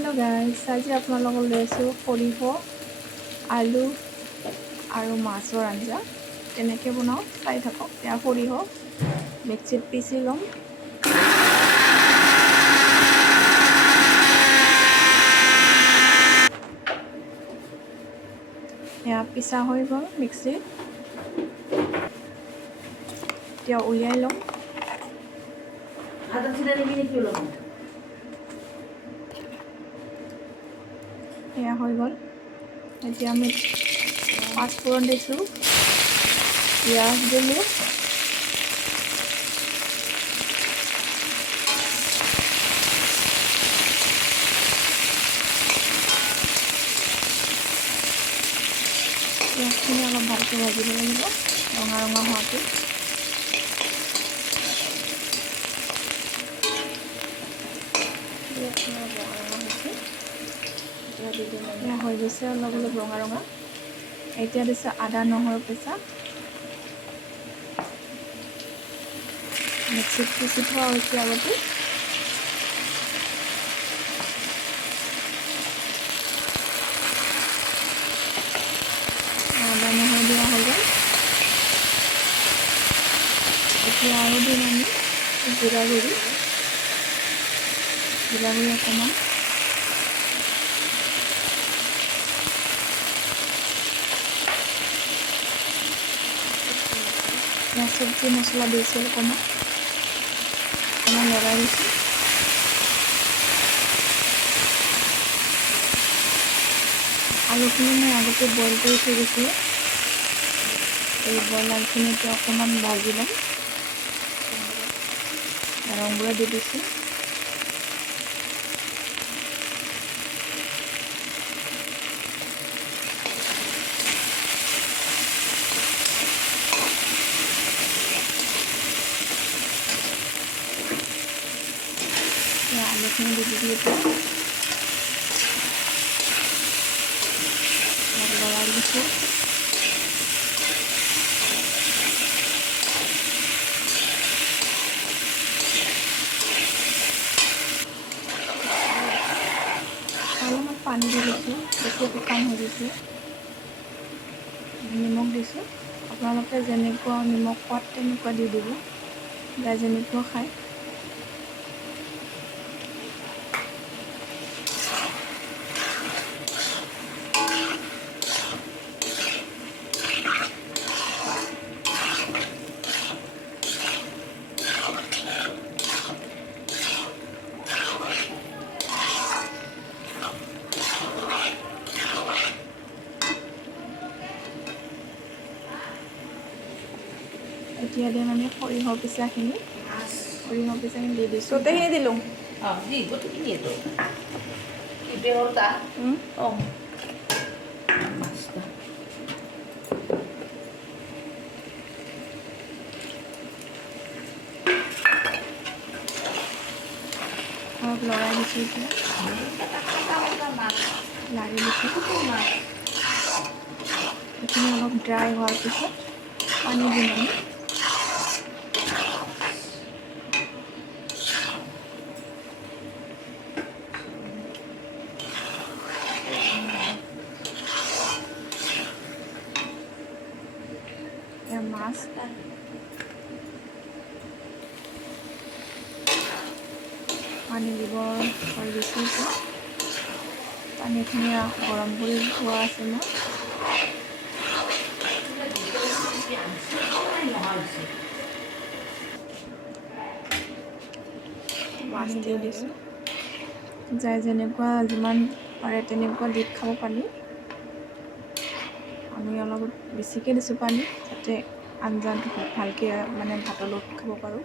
Hello guys, আজি আপোনালোকক লৈ আছোঁ সৰিয়হ, আলু আৰু মাছৰ আঞ্জা কেনেকৈ বনাওঁ চাই থাকক। এতিয়া সৰিয়হ মিক্সিত পিচি ল'ম। এয়া পিচা হৈ গ'ল মিক্সিত। এতিয়া উলিয়াই ল'ম। এয়া হৈ গ'ল। এতিয়া আমি পাঁচফোৰণ দিছোঁ, পিঁয়াজ দিলোঁ, পিঁয়াজখিনি অলপ ভালকৈ ভাজিব লাগিব ৰঙা ৰঙা হোৱাকৈ। এয়া হৈ গৈছে অলপ অলপ ৰঙা ৰঙা। এতিয়া দিছোঁ আদা নহৰু কেঁচা, মিক্সিত পিচি থোৱা হৈছে আগতে। আদা নহৰু দিয়া হৈ গ'ল। এতিয়া আৰু দিম আমি জিৰা গুড়ি অকণমান, চব্জি মছলা দিছোঁ অকণমান লৰাই দিছোঁ। আলুখিনি মই আগতে বইল কৰি থৈ দিছিলোঁ। এই বইল আলুখিনি এতিয়া অকণমান ভাজি ল'ম। ৰং গুড়া দি দিছোঁ। আলুখিনি দি দিলোঁ। এতিয়া লৰাই দিছোঁ। অলপমান পানী দি দিছোঁ, বেছি শুকান হৈ গৈছে। নিমখ দিছোঁ। আপোনালোকে যেনেকুৱা নিমখ খোৱাত তেনেকুৱা দি দিব, যাই যেনেকুৱা খায়। এতিয়া দিম আমি সৰিয়হ পিচাখিনি দি দিছোঁ। গোটেইখিনি দিলোঁ। অলপ লৰাই দিছোঁ। এতিয়া লাৰি দিছোঁ। এইখিনি অলপ ড্ৰাই হোৱাৰ পিছত পানী দিম আমি। মাছ পানী দিব হৈ গৈছে। পানীখিনি গৰম কৰি থোৱা আছে মই। মাছ দি দিছোঁ। যাই যেনেকুৱা যিমান পাৰে তেনেকুৱা দি খাব পানী। আমি অলপ বেছিকৈ দিছোঁ পানী, যাতে আঞ্জাটো ভালকৈ ভাতৰ লগত খাব পাৰোঁ।